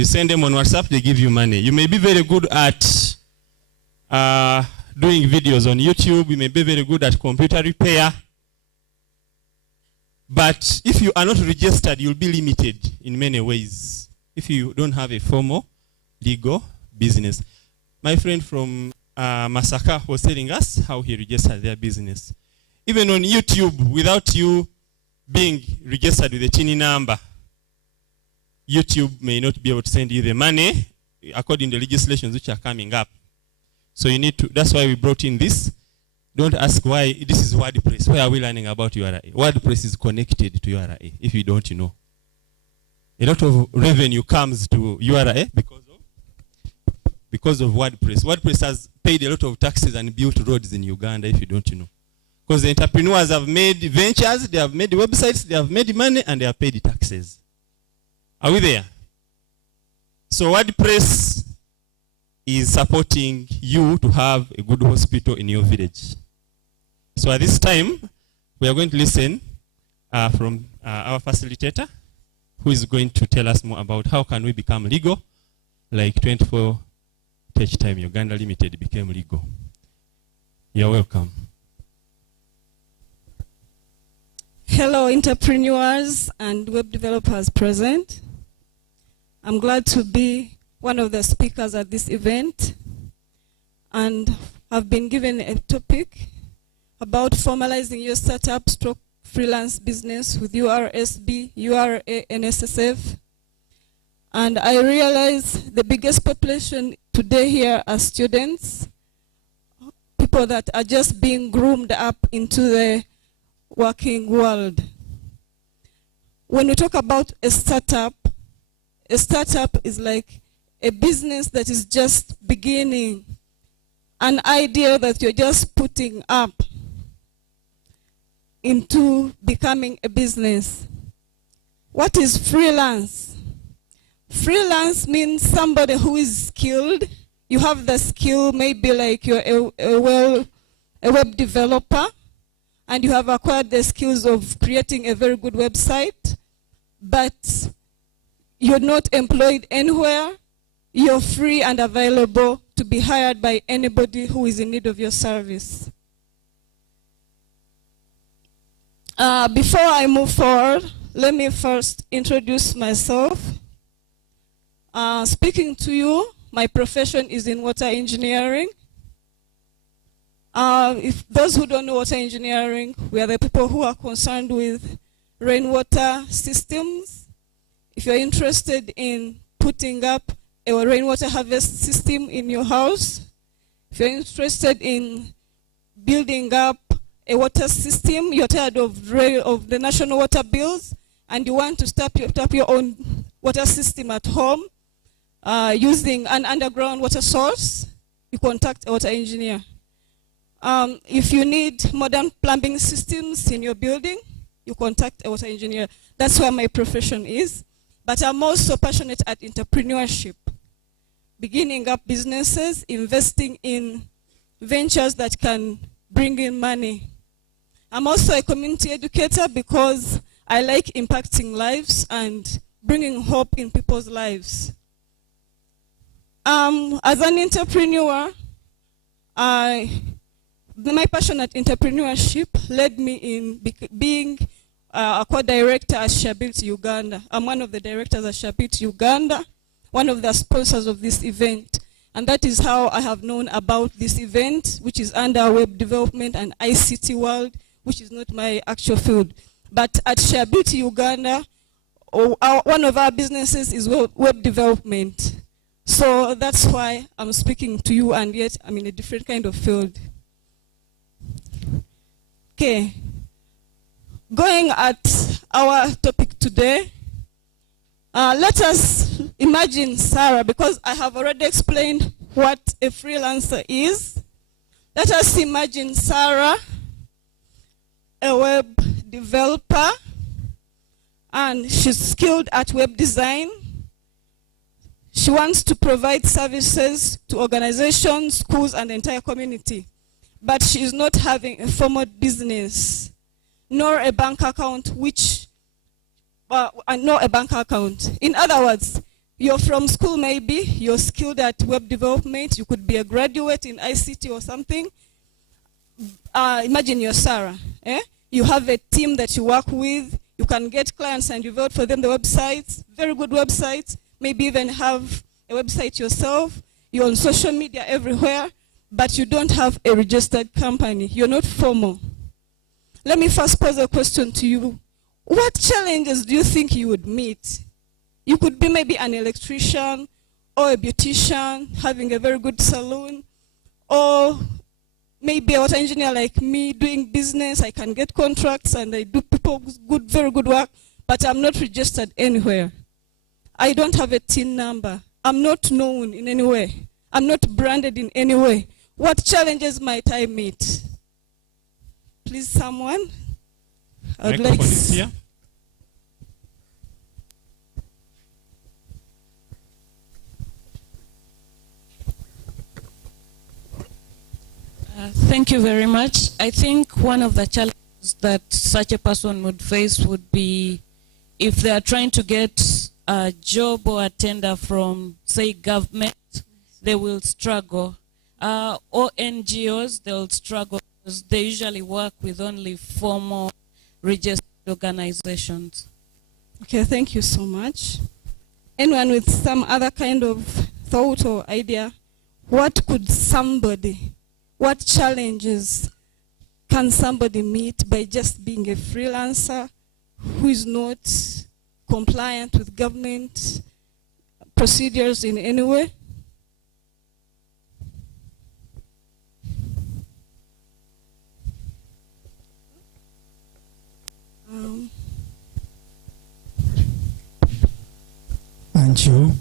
You send them on WhatsApp, they give you money. You may be very good at doing videos on YouTube. You may be very good at computer repair. But if you are not registered, you'll be limited in many ways if you don't have a formal legal business. My friend from Masaka was telling us how he registered their business. Even on YouTube, without you being registered with a TIN number, YouTube may not be able to send you the money according to the legislations which are coming up. So you need to, that's why we brought in this. Don't ask why this is WordPress. Why are we learning about URA? WordPress is connected to URA if you don't know. A lot of revenue comes to URA because of WordPress. WordPress has paid a lot of taxes and built roads in Uganda if you don't know. Because the entrepreneurs have made ventures, they have made websites, they have made money, and they have paid taxes. Are we there? So WordPress is supporting you to have a good hospital in your village. So at this time, we are going to listen from our facilitator, who is going to tell us more about how can we become legal, like 24 Tech Time Uganda Limited became legal. You're welcome. Hello, entrepreneurs and web developers present. I'm glad to be one of the speakers at this event, and I've been given a topic about formalizing your startup stroke freelance business with URSB, URA, and SSF. And I realize the biggest population today here are students, people that are just being groomed up into the working world. When we talk about a startup is like a business that is just beginning, an idea that you're just putting up into becoming a business. What is freelance? Freelance means somebody who is skilled. You have the skill, maybe like you're a web developer, and you have acquired the skills of creating a very good website, but you're not employed anywhere. You're free and available to be hired by anybody who is in need of your service. Before I move forward, let me first introduce myself. Speaking to you, my profession is in water engineering. If those who don't know water engineering, we are the people who are concerned with rainwater systems. If you're interested in putting up a rainwater harvest system in your house, if you're interested in building up a water system, you're tired of the national water bills, and you want to start your own water system at home using an underground water source, you contact a water engineer. If you need modern plumbing systems in your building, you contact a water engineer. That's where my profession is. But I'm also passionate at entrepreneurship, beginning up businesses, investing in ventures that can bring in money. I'm also a community educator because I like impacting lives and bringing hope in people's lives. As an entrepreneur, my passion at entrepreneurship led me in being a co-director at ShareBuilt Uganda. I'm one of the directors at ShareBuilt Uganda, one of the sponsors of this event. And that is how I have known about this event, which is under web development and ICT world, which is not my actual field. But at ShareBuilt Uganda, one of our businesses is web development. So that's why I'm speaking to you, and yet I'm in a different kind of field. Okay. Going at our topic today, let us imagine Sarah, because I have already explained what a freelancer is. Let us imagine Sarah, a web developer, and she's skilled at web design. She wants to provide services to organizations, schools, and the entire community. But she is not having a formal business, nor a bank account, nor a bank account. In other words, You're from school maybe, you're skilled at web development, you could be a graduate in ICT or something. Imagine you're Sarah. You have a team that you work with, you can get clients and you develop for them the websites, very good websites, maybe even have a website yourself. You're on social media everywhere, but you don't have a registered company. You're not formal. Let me first pose a question to you. What challenges do you think you would meet? You could be maybe an electrician or a beautician, having a very good salon, or maybe a water engineer like me doing business. I can get contracts and I do people's very good work, but I'm not registered anywhere. I don't have a TIN number. I'm not known in any way. I'm not branded in any way. What challenges might I meet? Please, someone. I would like. Here. Thank you very much. I think one of the challenges that such a person would face would be if they are trying to get a job or a tender from, say, government, they will struggle. Or NGOs, they'll struggle because they usually work with only formal registered organizations. Okay, thank you so much. Anyone with some other kind of thought or idea? What challenges can somebody meet by just being a freelancer who is not compliant with government procedures in any way? And you,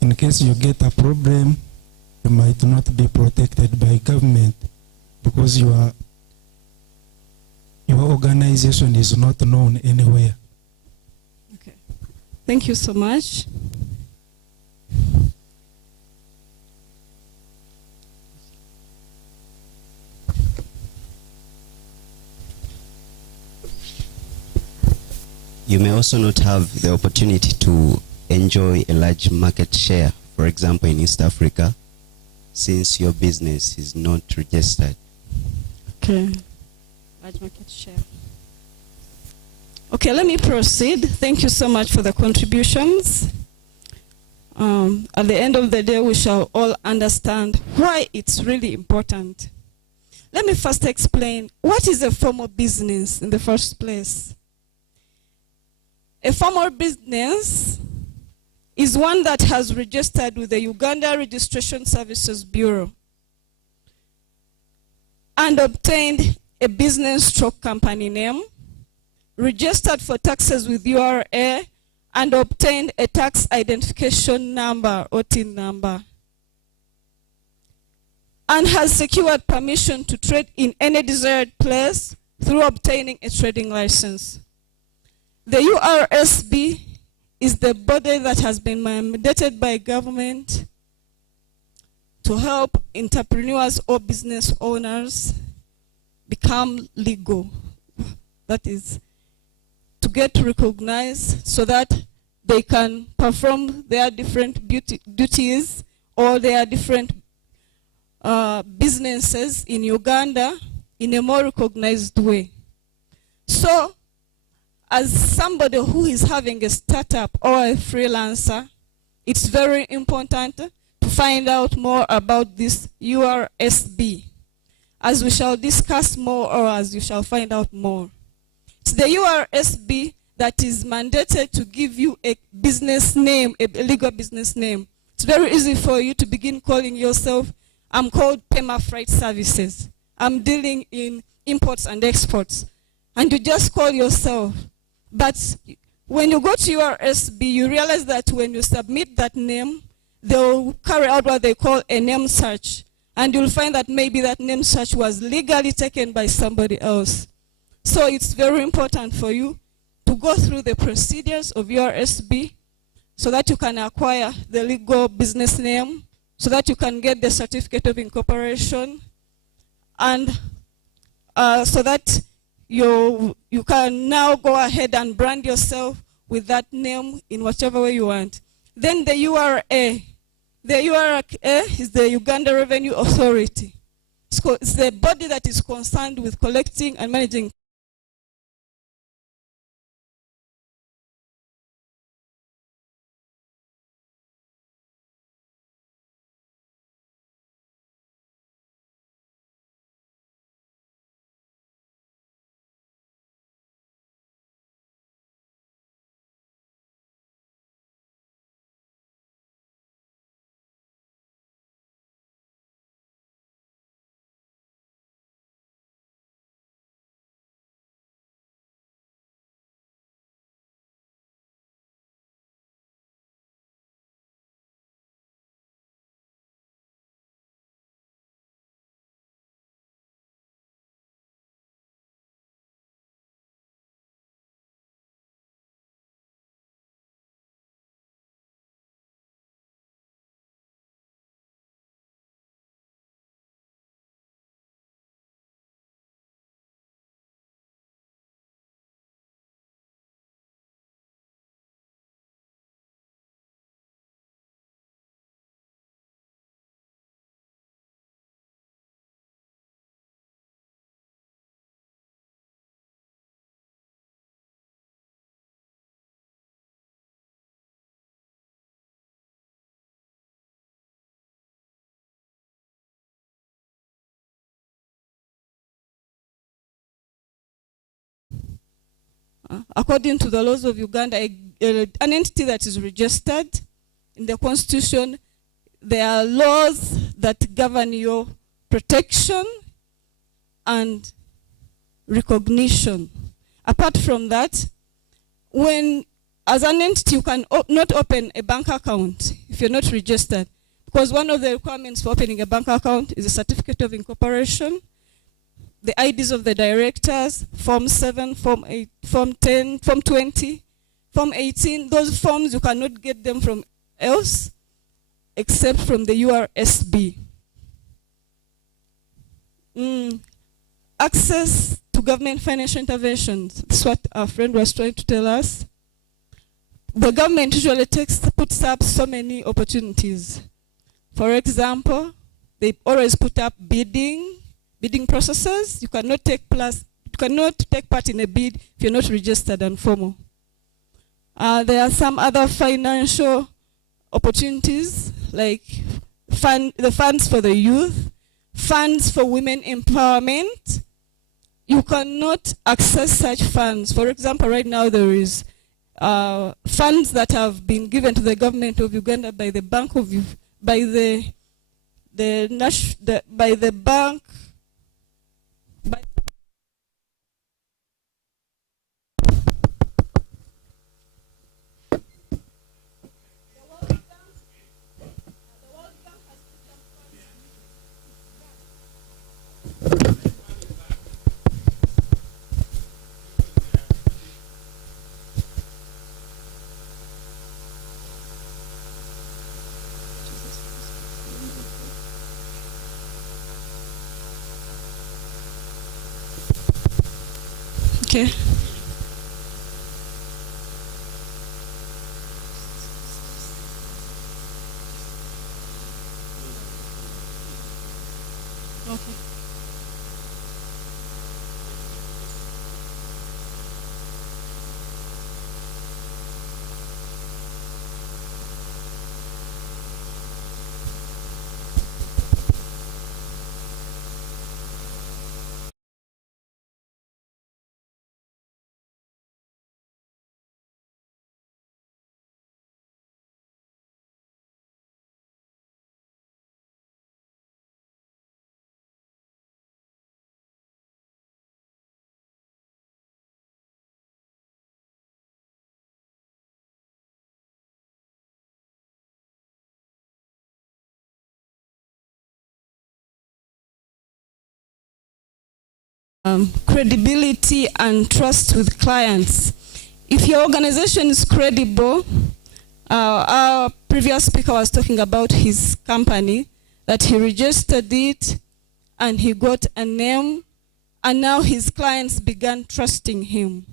in case you get a problem, you might not be protected by government because your organization is not known anywhere. Okay. Thank you so much. You may also not have the opportunity to enjoy a large market share, for example, in East Africa, since your business is not registered. Okay. Large market share. Okay, let me proceed. Thank you so much for the contributions. At the end of the day, we shall all understand why it's really important. Let me first explain what is a formal business in the first place. A formal business is one that has registered with the Uganda Registration Services Bureau and obtained a business/company name, registered for taxes with URA, and obtained a tax identification number or TIN number, and has secured permission to trade in any desired place through obtaining a trading license. The URSB is the body that has been mandated by government to help entrepreneurs or business owners become legal. That is, to get recognized so that they can perform their different duties or their different businesses in Uganda in a more recognized way. So, as somebody who is having a startup or a freelancer, it's very important to find out more about this URSB, as we shall discuss more or as you shall find out more. It's the URSB that is mandated to give you a business name, a legal business name. It's very easy for you to begin calling yourself, I'm called Pema Freight Services. I'm dealing in imports and exports. And you just call yourself. But when you go to URSB, you realize that when you submit that name, they'll carry out what they call a name search. And you'll find that maybe that name search was legally taken by somebody else. So it's very important for you to go through the procedures of URSB so that you can acquire the legal business name, so that you can get the certificate of incorporation, and so that you can now go ahead and brand yourself with that name in whichever way you want. Then the URA. The URA is the Uganda Revenue Authority. It's the body that is concerned with collecting and managing according to the laws of Uganda, an entity that is registered in the Constitution. There are laws that govern your protection and recognition. Apart from that, when as an entity you can not open a bank account if you're not registered, because one of the requirements for opening a bank account is a certificate of incorporation, the IDs of the directors, Form 7, Form 8, Form 10, Form 20, Form 18. Those forms, you cannot get them from else except from the URSB. Access to government financial interventions. That's what our friend was trying to tell us. The government usually puts up so many opportunities. For example, they always put up bidding processes. You cannot take part in a bid if you're not registered and formal. There are some other financial opportunities like the funds for the youth, funds for women empowerment. You cannot access such funds. For example, right now there is funds that have been given to the government of Uganda by the bank of by the bank. Okay. Okay. Credibility and trust with clients. If your organization is credible, our previous speaker was talking about his company, that he registered it and he got a name, and now his clients began trusting him.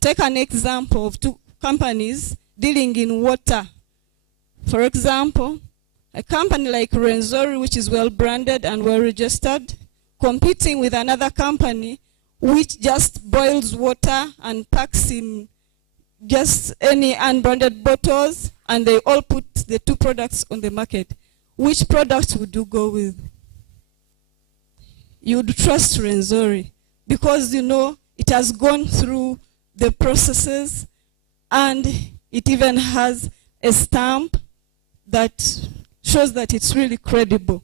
Take an example of two companies dealing in water. For example, a company like Renzori, which is well branded and well registered, competing with another company which just boils water and packs in just any unbranded bottles, and they all put the two products on the market. Which products would you go with? You would trust Renzori because you know it has gone through the processes and it even has a stamp that shows that it's really credible.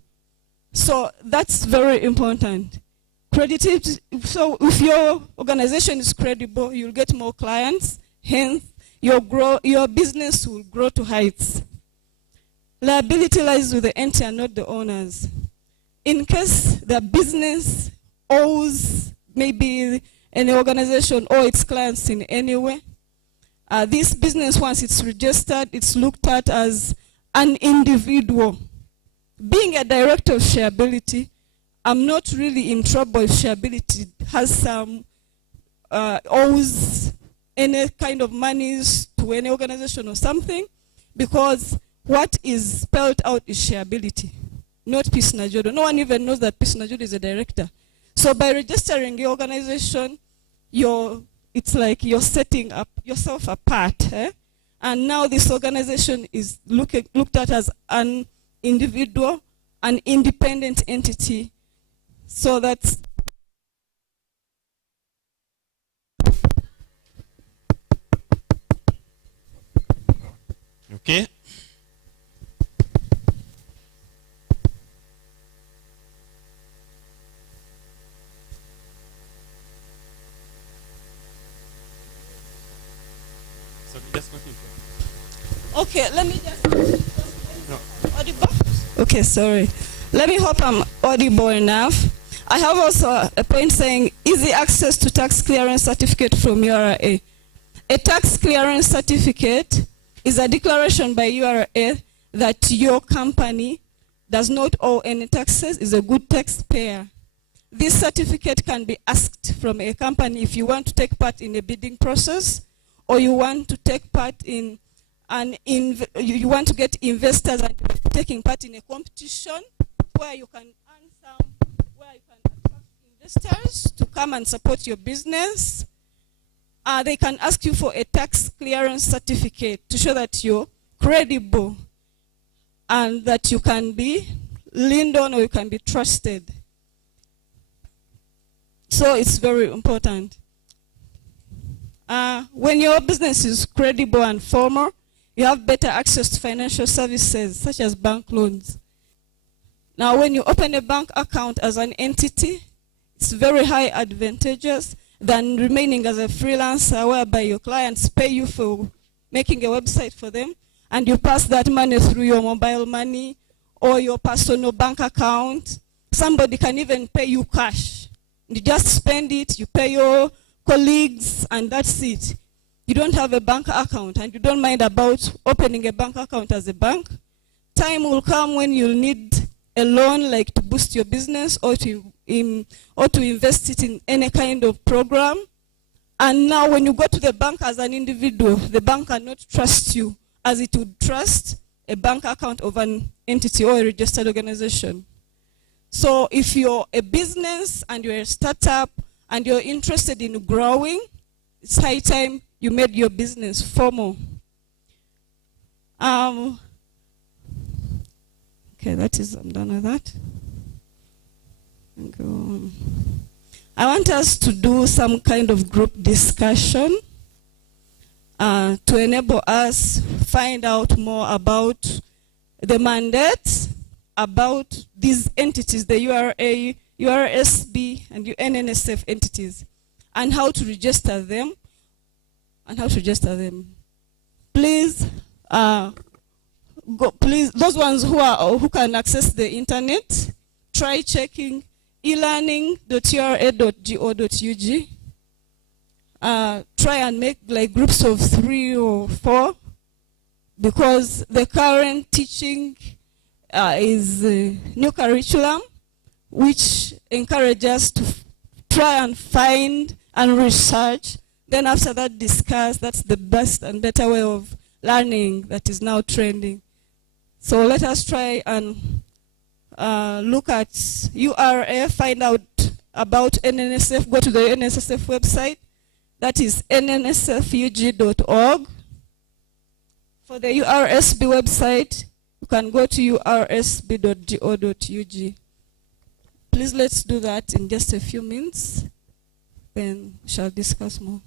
So that's very important. Credibility. So if your organization is credible, you'll get more clients, hence your business will grow to heights. Liability lies with the entity and not the owners. In case the business owes maybe any organization or its clients in any way, this business, once it's registered, it's looked at as an individual. Being a director of shareability, I'm not really in trouble if shareability has some owes any kind of monies to any organization or something, because what is spelled out is shareability, not Peace Najodo. No one even knows that Peace Najodo is a director. So by registering your organization, it's like you're setting up yourself apart. And now this organization is looked at as an individual, an independent entity. So that's okay. So just continue. okay. Let me just audible. Okay, sorry. Let me hope I'm audible enough. I have also a point saying easy access to tax clearance certificate from URA. A tax clearance certificate is a declaration by URA that your company does not owe any taxes, is a good taxpayer. This certificate can be asked from a company if you want to take part in a bidding process, or you want to take part in you want to get investors and taking part in a competition where you can earn some, where you can attract investors to come and support your business. They can ask you for a tax clearance certificate to show that you're credible and that you can be leaned on or you can be trusted. So it's very important. When your business is credible and formal, you have better access to financial services such as bank loans. Now, when you open a bank account as an entity, it's very high advantageous than remaining as a freelancer whereby your clients pay you for making a website for them and you pass that money through your mobile money or your personal bank account. Somebody can even pay you cash. You just spend it, you pay your colleagues, and that's it. You don't have a bank account and you don't mind about opening a bank account as a bank. Time will come when you'll need a loan, like to boost your business or to invest it in any kind of program. And now when you go to the bank as an individual, the bank cannot trust you as it would trust a bank account of an entity or a registered organization. So if you're a business and you're a startup and you're interested in growing, it's high time you made your business formal. Okay, I'm done with that. I want us to do some kind of group discussion to enable us find out more about the mandate, about these entities, the URA, URSB, and UNNSF entities, and how to register them. Please, please, those ones who can access the internet, try checking elearning.ura.go.ug. Try and make like groups of 3 or 4, because the current teaching is new curriculum, which encourages us to try and find and research. Then after that, discuss. That's the best and better way of learning that is now trending. So let us try and look at URL, find out about NNSF, go to the NNSF website. That is nnsfug.org. For the URSB website, you can go to ursb.go.ug. Please let's do that in just a few minutes, then we shall discuss more.